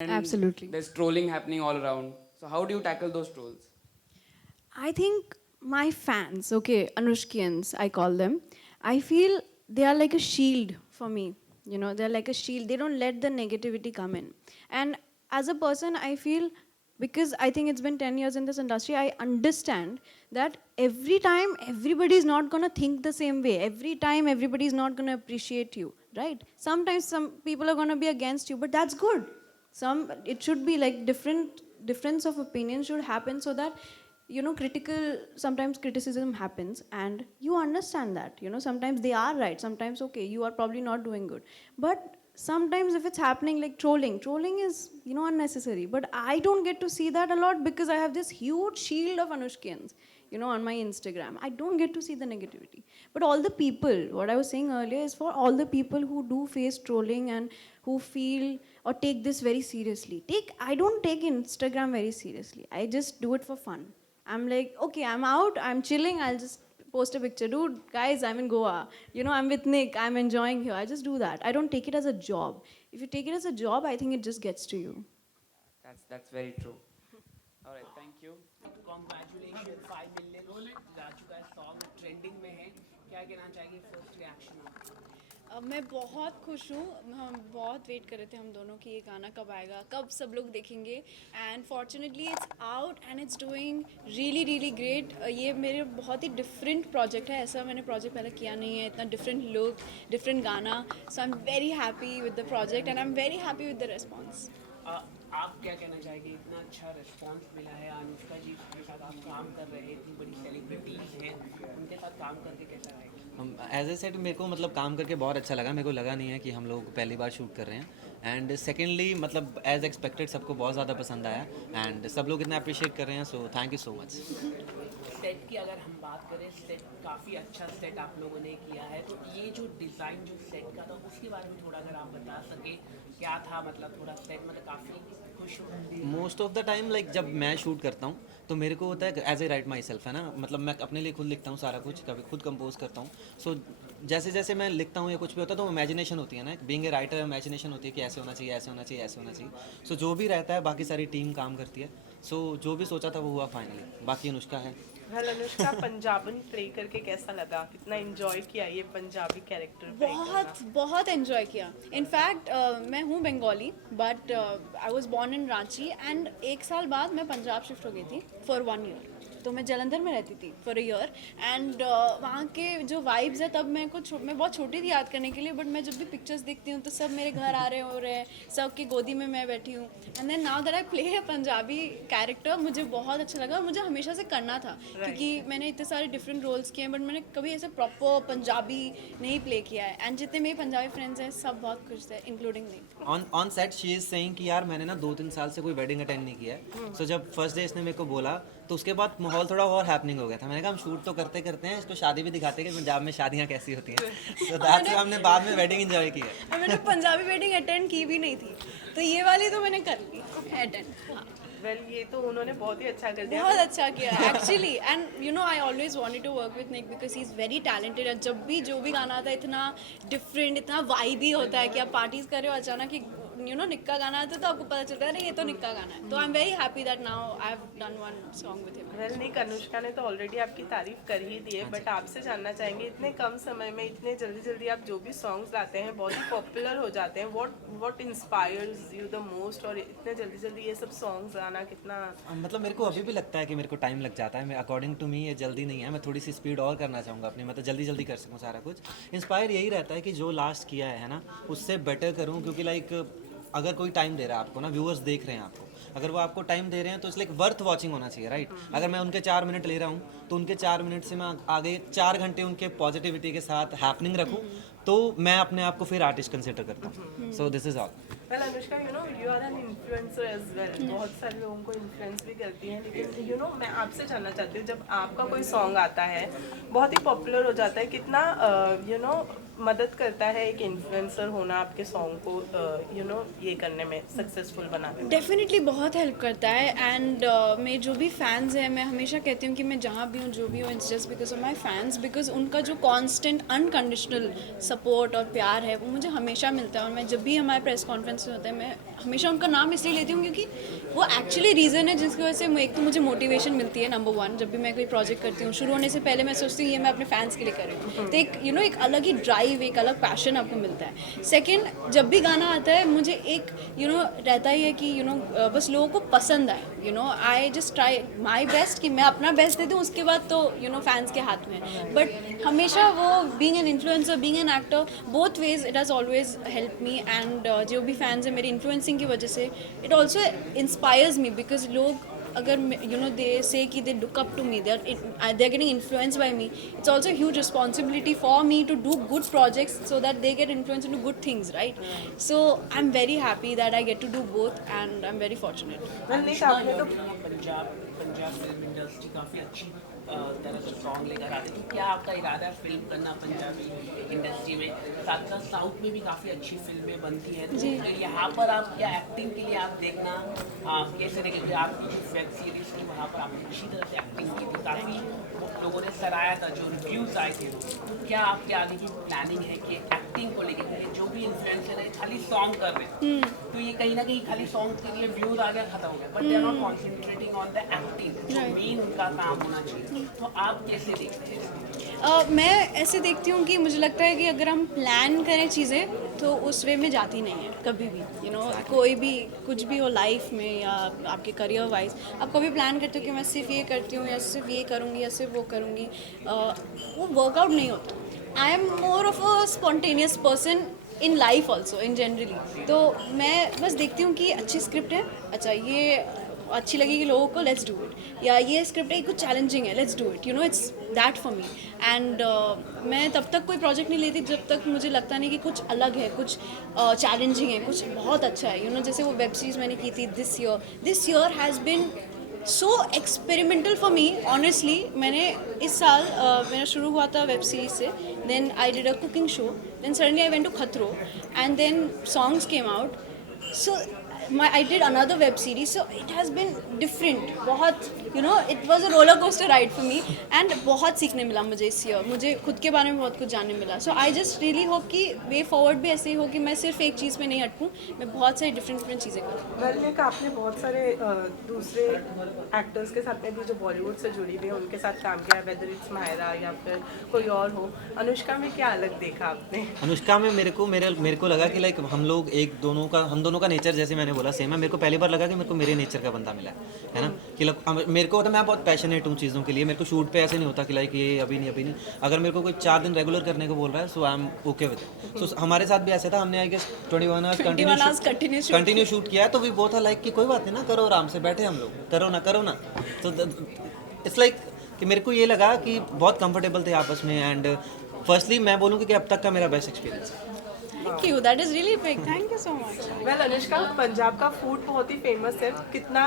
and Absolutely. there's trolling happening all around. So how do you tackle those trolls? I think my fans, okay, Anushkians, I call them, I feel they are like a shield for me. You know, they're like a shield. They don't let the negativity come in. And as a person, I feel, because I think it's been 10 years in this industry, I understand that every time everybody is not going to think the same way. Every time everybody is not going to appreciate you, right? Sometimes some people are going to be against you, but that's good. It should be like difference of opinion should happen, so that sometimes criticism happens and you understand that, sometimes they are right, sometimes okay, you are probably not doing good, but sometimes if it's happening like trolling is unnecessary, but I don't get to see that a lot because I have this huge shield of Anushkians on my Instagram. I don't get to see the negativity. But all the people, what I was saying earlier is for all the people who do face trolling and who feel or take this very seriously. I don't take Instagram very seriously. I just do it for fun. I'm like, okay, I'm out, I'm chilling, I'll just post a picture. Dude, guys, I'm in Goa. I'm with Nick, I'm enjoying here. I just do that. I don't take it as a job. If you take it as a job, I think it just gets to you. That's very true. All right, thank you. Congratulations 5 million Raju का song trending में है क्या कहना चाहिए first reaction आपका मैं बहुत खुश हूँ. हम बहुत वेट कर रहे थे हम दोनों कि ये गाना कब आएगा, कब सब लोग देखेंगे, and fortunately it's out and it's doing really really great. ये मेरे बहुत ही डिफरेंट प्रोजेक्ट है. ऐसा मैंने प्रोजेक्ट पहले किया नहीं है, इतना डिफरेंट लुक, डिफरेंट गाना. So I am very happy with the project and I am very happy with the response. आप क्या कहना चाहेंगे इतना अच्छा रिस्पांस मिला है अनुष्का जी के साथ आप काम कर रहे हैं इतनी बड़ी सेलिब्रिटीज़ हैं उनके साथ काम करके कैसा रहेगा एज ए सेट मेरे को मतलब काम करके बहुत अच्छा लगा. मेरे को लगा नहीं है कि हम लोग पहली बार शूट कर रहे हैं एंड सेकेंडली मतलब एज एक्सपेक्टेड सबको बहुत ज़्यादा पसंद आया एंड सब लोग इतना अप्रिशिएट कर रहे हैं. So thank you so much. Set की अगर हम बात करें सेट काफ़ी अच्छा सेट आप लोगों ने किया है तो ये जो डिज़ाइन जो सेट का था उसके बारे में थोड़ा अगर आप बता सके क्या था मतलब थोड़ा सेट मतलब काफ़ी खुश हो. Most of the time like जब मैं शूट करता हूँ तो मेरे को होता है as a writer myself है ना, मतलब मैं अपने लिए खुद लिखता हूँ सारा कुछ, कभी खुद कंपोज करता हूँ. सो जैसे जैसे मैं लिखता हूँ या कुछ भी होता है तो इमेजिनेशन होती है ना, बीइंग ए राइटर इमेजिनेशन होती है कि ऐसे होना चाहिए ऐसे होना चाहिए ऐसे होना चाहिए. सो जो भी रहता है बाकी सारी टीम काम करती है. सो जो भी सोचा था वो हुआ फाइनली. बाकी अनुष्का है. वेल अनुष्का पंजाबन प्ले करके कैसा लगा, कितना एंजॉय किया ये पंजाबी कैरेक्टर प्ले बहुत बहुत एंजॉय किया. इनफैक्ट मैं हूँ Bengali but I was born in Ranchi and 1 साल बाद मैं पंजाब शिफ्ट हो गई थी फॉर 1 ईयर. तो मैं जलंधर में रहती थी फॉर अ ईयर एंड वहाँ के जो वाइब्स है तब मैं बहुत छोटी थी याद करने के लिए, बट मैं जब भी पिक्चर्स देखती हूँ तो सब मेरे घर आ रहे हो रहे हैं, सबकी गोदी में मैं बैठी हूँ. And then now that I play है पंजाबी कैरेक्टर मुझे बहुत अच्छा लगा. मुझे हमेशा से करना था क्योंकि मैंने इतने सारे डिफरेंट रोल्स किए हैं बट मैंने कभी ऐसे प्रॉपर पंजाबी नहीं प्ले किया है. एंड जितने मेरे पंजाबी फ्रेंड्स हैं सब बहुत खुश थे including me. On set she is saying कि यार मैंने ना 2-3 साल से कोई वेडिंग अटेंड नहीं किया है. सो जब फर्स्ट डे इसने मेरे को बोला तो उसके बाद माहौल थोड़ा और हैपनिंग हो गया था. मैंने कहा हम शूट तो करते करते हैं, इसको शादी भी दिखाते हैं कि पंजाब में शादियाँ कैसी होती हैं. तो दैट्स हमने बाद में वेडिंग एंजॉय की है. मैंने पंजाबी वेडिंग अटेंड की भी नहीं थी तो ये वाली तो मैंने कर ली अटेंड. वेल ये तो उन्होंने बहुत ही अच्छा कर दिया. बहुत अच्छा किया actually. And you know I always wanted to work with Nick because he is very talented. जब भी जो भी गाना आता है इतना डिफरेंट इतना वाइबी होता है कि आप पार्टीज कर रहे हो अचानक कि निक का गाना आता है तो आपको पता चलता है अरे ये तो निक का गाना है. तो I am very happy that now I have done one song with him. Well Nick Anushka ने तो ऑलरेडी आपकी तारीफ कर ही दी है बट आपसे जानना चाहेंगे इतने कम समय में इतने जल्दी जल्दी आप जो भी सॉन्ग्स लाते हैं बहुत ही पॉपुलर हो जाते हैं. What inspires you the most और इतने जल्दी जल्दी ये सब सॉन्ग्स आना कितना मतलब मेरे को अभी भी लगता है कि मेरे को टाइम लग जाता है. मैं अकॉर्डिंग टू मी ये जल्दी नहीं है. मैं थोड़ी सी स्पीड और करना चाहूँगा अपनी, मतलब जल्दी जल्दी कर सकूँ सारा कुछ. इंस्पायर यही रहता है कि जो लास्ट किया है ना उससे बेटर करूँ, क्योंकि लाइक अगर कोई टाइम दे रहा है आपको ना, व्यूअर्स देख रहे हैं आपको, अगर वो आपको टाइम दे रहे हैं तो इट्स लाइक वर्थ वॉचिंग होना चाहिए राइट. अगर मैं उनके 4 मिनट ले रहा हूँ तो उनके 4 मिनट से मैं आगे 4 घंटे उनके पॉजिटिविटी के साथ हैपनिंग रखूँ तो मैं अपने आप को फिर आर्टिस्ट कंसिडर करता हूँ. So this is all. Well Anushka you are an influencer as well. बहुत सारे लोगों को इन्फ्लुएंस भी करती हैं लेकिन मैं आपसे जानना चाहती हूँ जब आपका कोई सॉन्ग आता है बहुत ही पॉपुलर हो जाता है कितना मदद करता है एक इन्फ्लुएंसर होना आपके सॉन्ग को ये करने में सक्सेसफुल बनाने में. डेफिनेटली बहुत हेल्प करता है. एंड मेरे जो भी फैंस हैं मैं हमेशा कहती हूँ कि मैं जहाँ भी हूँ जो भी हूँ it's just because of my fans. Because उनका जो कॉन्स्टेंट अनकंडीशनल सपोर्ट और प्यार है वो मुझे हमेशा मिलता है. और मैं जब भी हमारे प्रेस कॉन्फ्रेंस इन्फ्लुएंसर होते हैं, मैं हमेशा उनका नाम इसलिए लेती हूँ क्योंकि वो एक्चुअली रीज़न है जिसकी वजह से एक तो मुझे मोटिवेशन मिलती है, नंबर 1। जब भी मैं कोई प्रोजेक्ट करती हूँ, शुरू होने से पहले मैं सोचती हूँ ये मैं अपने फैंस के लिए कर रही हूँ, तो एक एक अलग ही ड्राइव, एक अलग पैशन आपको मिलता है। सेकेंड, जब भी गाना आता है मुझे एक रहता ही है कि बस लोगों को पसंद आए। I just try my best कि मैं अपना बेस्ट दे दूँ, उसके बाद तो फैंस के हाथ में। बट हमेशा वो being an influencer, being an actor, both ways it has always help me. And जो भी फैंस हैं मेरी इन्फ्लुएंसिंग की वजह से, it also inspires me because लोग अगर दे से कि they look up to me, they are getting influenced by me, it's also huge responsibility for me to do good projects so that they get influence in to good things, right? So I am very happy that I get to do both and I am very fortunate. नहीं आपने तो Punjab film industry काफ़ी अच्छी तरह से song लेकर आते, तो क्या आपका इरादा है फिल्म करना पंजाबी इंडस्ट्री में? साथ साथ साउथ में भी काफ़ी अच्छी फिल्में बनती हैं, तो यहाँ पर आप क्या एक्टिंग के लिए आप देखना कैसे देखेंगे? आपकी जो वेब सीरीज थी वहाँ पर आपने अच्छी तरह से एक्टिंग की थी, काफ़ी लोगों ने सराहा था, जो रिव्यूज़ आए थे। तो क्या आपके आगे की प्लानिंग है कि एक्टिंग को लेकर जो भी इन्फ्लुएंसर है खाली सॉन्ग कर रहे हैं, तो ये कहीं ना कहीं खाली सॉन्ग के लिए व्यूज़ आ गया, खत्म हो गया, but they are not concentrating on the acting, जो मेन उनका काम होना चाहिए। तो आप कैसे देखते हैं? मैं ऐसे देखती हूँ कि मुझे लगता है कि अगर हम प्लान करें चीज़ें तो उस वे में जाती नहीं है कभी भी। कोई भी कुछ भी हो लाइफ में या आपके करियर वाइज, आप कभी प्लान करते हो कि मैं सिर्फ ये करती हूँ या सिर्फ ये करूँगी या सिर्फ वो करूँगी, वो वर्कआउट नहीं होता। I am more of a spontaneous person in life also, in generally. तो मैं बस देखती हूँ कि अच्छी स्क्रिप्ट है, अच्छा ये अच्छी लगेगी लोगों को, लेट्स डू इट, या ये स्क्रिप्ट है कुछ चैलेंजिंग है, let's do it, it's that for me. And मैं तब तक कोई प्रोजेक्ट नहीं लेती जब तक मुझे लगता नहीं कि कुछ अलग है, कुछ चैलेंजिंग है, कुछ बहुत अच्छा है। जैसे वो वेब सीरीज़ मैंने की थी this year has been so experimental for me honestly. मैंने इस साल मेरा शुरू हुआ था वेब सीरीज से, then I did a cooking show, then suddenly I went to Khatron and then songs came out, so I did another web series, so it has been different. बहुत it was a roller coaster ride for me, and बहुत सीखने मिला मुझे इस year, मुझे खुद के बारे में बहुत कुछ जानने मिला। So I just really hope कि वे फॉरवर्ड भी ऐसे ही हो कि मैं सिर्फ एक चीज़ में नहीं अटकूँ, मैं बहुत सारी डिफरेंट चीज़ें करूँ। वेल आपने बहुत सारे दूसरे एक्टर्स के साथ में भी जो बॉलीवुड से जुड़ी हुई है उनके साथ काम किया, वेदर इट्स मायरा या फिर कोई और हो। अनुष्का में क्या अलग देखा आपने? अनुष्का में मेरे को लगा कि लाइक हम दोनों का नेचर, जैसे मैंने बोला, सेम है। मेरे को पहली बार लगा कि मेरे को मेरे नेचर का बंदा मिला है ना, कि मेरे को होता, मैं बहुत पैशनेट हूँ चीज़ों के लिए। मेरे को शूट पे ऐसे नहीं होता कि लाइक ये अभी नहीं। अगर मेरे को कोई 4 दिन रेगुलर करने को बोल रहा है, so I am okay with. So हमारे साथ भी ऐसा था, हमने I guess 21 hours continue shoot किया है, तो वी बोथ आर लाइक कि कोई बात नहीं ना, करो आराम से, बैठे हम लोग, करो ना। तो इट्स लाइक कि मेरे को ये लगा कि बहुत कंफर्टेबल थे आपस में। एंड फर्स्टली मैं बोलूँगी कि अब तक का मेरा बेस्ट एक्सपीरियंस है। Thank you, that is really big, thank you so much. Well Anushka, Punjab का फूड बहुत ही फेमस है, कितना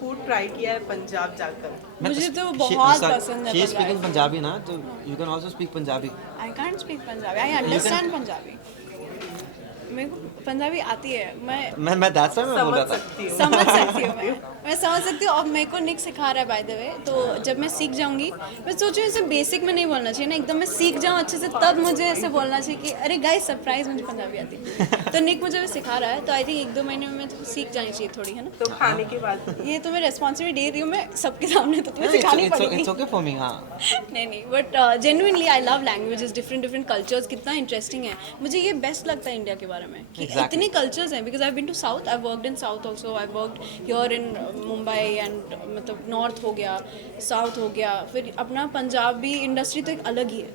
फूड ट्राई किया है पंजाब जाकर? मुझे तो बहुत पसंद है शी इज स्पीकिंग पंजाबी ना, तो you can also speak Punjabi. I can't speak Punjabi, I understand Punjabi, मेरे को पंजाबी आती है, मैं दैट्स व्हाई मैं बोल रहा था। समझ सकती हूँ मैं समझ सकती हूँ। और मेरे को निक सिखा रहा है बाय द वे, तो जब मैं सीख जाऊँगी, मैं सोचूँ इसे बेसिक में नहीं बोलना चाहिए ना, एकदम मैं सीख जाऊँ अच्छे से, तब मुझे ऐसे बोलना चाहिए कि अरे गाइस सरप्राइज मुझे पंजाबी आती है। तो निक मुझे सिखा रहा है, तो आई थिंक 1-2 महीने में मैं सीख जानी चाहिए थोड़ी, है ना। तो खाने के बाद ये तो मैं रेस्पॉन्सिबिलिटी दे रही हूँ मैं सबके सामने, तो तुम्हें सिखानी पड़ेगी। It's okay for me. हाँ नहीं, but genuinely I love languages, different cultures, कितना इंटरेस्टिंग है। मुझे ये बेस्ट लगता है इंडिया के बारे में कि इतने कल्चर्स हैं, because I have been to south, I worked in south also, I worked here in Mumbai and मतलब नॉर्थ हो गया, साउथ हो गया, फिर अपना पंजाबी इंडस्ट्री तो एक अलग ही है,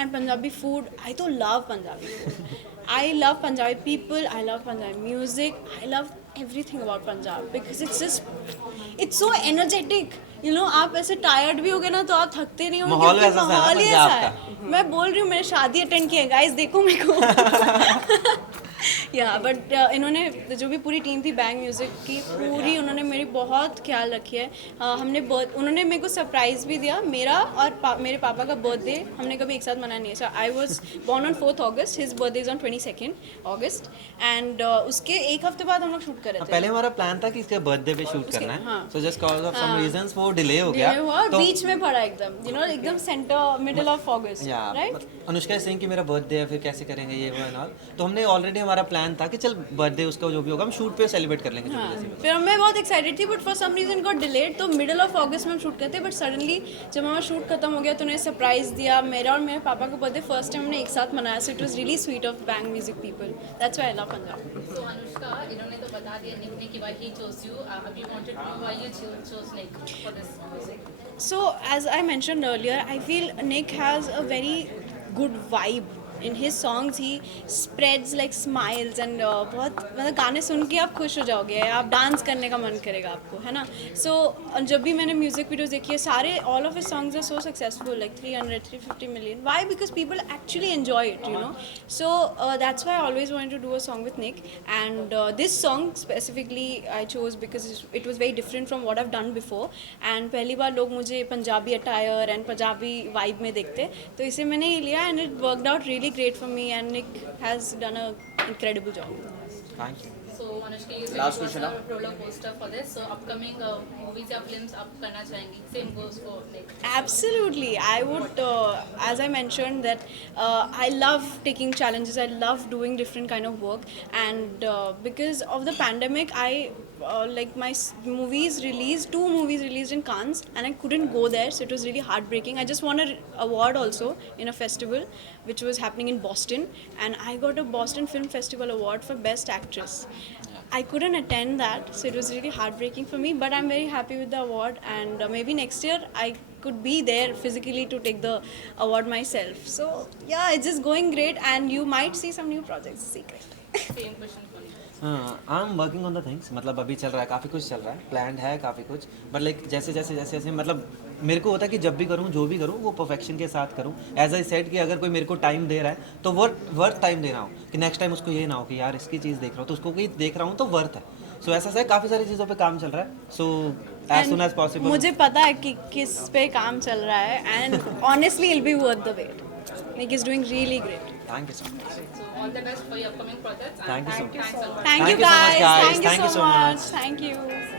एंड पंजाबी फूड, आई तो love Punjabi food, I love Punjabi people, I love Punjabi music, I love everything about Punjab because it's so energetic, आप ऐसे टायर्ड भी हो गए ना तो आप थकते नहीं होंगे, माहौल क्योंकि वैसा है माहौल ही पंजाब ऐसा है। मैं बोल रही हूँ, मैंने शादी अटेंड की है गाइस, देखो मेरे को। या बट इन्होंने जो भी पूरी टीम थी बैंग म्यूजिक की पूरी, उन्होंने मेरी बहुत ख्याल रखी है। उन्होंने मेरे को सरप्राइज़ भी दिया, मेरा और मेरे पापा का बर्थडे हमने कभी एक साथ मनाया नहीं है। So I was born on 4th August, his birthday is on 22nd August, and उसके एक हफ्ते बाद हम लोग शूट कर रहे थे। पहले हमारा प्लान था कि इसके बर्थडे पे शूट करना है, so just cause of some reasons वो डिले हो गया, तो बीच में पड़ा एकदम, एकदम centre middle of August, right. Anushka Singh की मेरा बर्थडे है, फिर कैसे करेंगे ये वो एंड ऑल, तो हमने ऑलरेडी हमारा हमारा प्लान था कि चल बर्थडे उसका जो भी होगा हम शूट पे सेलिब्रेट कर लेंगे जो भी जैसे भी फिर मैं बहुत एक्साइटेड थी but for some reason got delayed, तो मिडल ऑफ अगस्त में हम शूट करते बट सडनली जब हमारा शूट खत्म हो गया तो उन्हें सरप्राइज दिया। मेरा और मेरे पापा का बर्थडे फर्स्ट टाइम हमने एक साथ मनाया, so it was really sweet of bang music people, that's why I love Punjab. So Anushka, इन्होंने तो बता दिया निक ने कि why he chose you. We wanted to know why you chose Nick for this music. So as I mentioned earlier, I feel Nick has a very good vibe. In his songs he spreads like smiles and बहुत मतलब गाने सुन के आप खुश हो जाओगे, आप dance करने का मन करेगा आपको, है ना। सो जब भी मैंने म्यूजिक वीडियोस देखी है सारे all of his songs are so successful like 350 million. Why? Because people actually enjoy it, you know. So that's why I always wanted to do a song with Nick, and this song specifically I chose because it was very different from what I've done before, and पहली बार लोग मुझे Punjabi attire and Punjabi vibe में देखते, तो इसे मैंने ये लिया and it worked out really great for me and Nick has done an incredible job. Thank you. So Anushka, you said Last you was question a up. roller coaster for this. So upcoming movies या films आप करना चाहेंगी? Same goes for Nick. Absolutely, I would. As I mentioned that I love taking challenges. I love doing different kind of work, and because of the pandemic, I like my movies released. 2 movies released in Cannes, and I couldn't go there, so it was really heartbreaking. I just won an award also in a festival, which was happening in Boston, and I got a Boston Film Festival award for Best Actress. I couldn't attend that, so it was really heartbreaking for me. But I'm very happy with the award, and maybe next year I could be there physically to take the award myself. So yeah, it's just going great, and you might see some new projects. Secret. Same question for you. I am working on the things, मतलब अभी चल रहा है, काफ़ी कुछ चल रहा है, प्लान्ड है काफ़ी कुछ, बट लाइक जैसे जैसे जैसे जैसे मतलब मेरे को होता है कि जब भी करूँ जो भी करूँ वो परफेक्शन के साथ करूँ। एज आई सेड कि अगर कोई मेरे को टाइम दे रहा है तो वर्थ टाइम देना हो, कि नेक्स्ट टाइम उसको ये ना हो कि यार इसकी चीज़ देख रहा हूँ तो उसको कोई देख रहा हूँ तो वर्थ है। सो ऐसा है, काफ़ी सारी चीज़ों पे काम चल रहा है, so as soon as possible. मुझे पता है कि किस पे काम चल रहा है, and honestly it'll be worth the wait. Nick is doing really great. Thank you so much. So all the best for your upcoming projects. Thank you so Thanks a lot. Thank you so much, guys. guys. Thank you Thank you so so much. much. Thank you.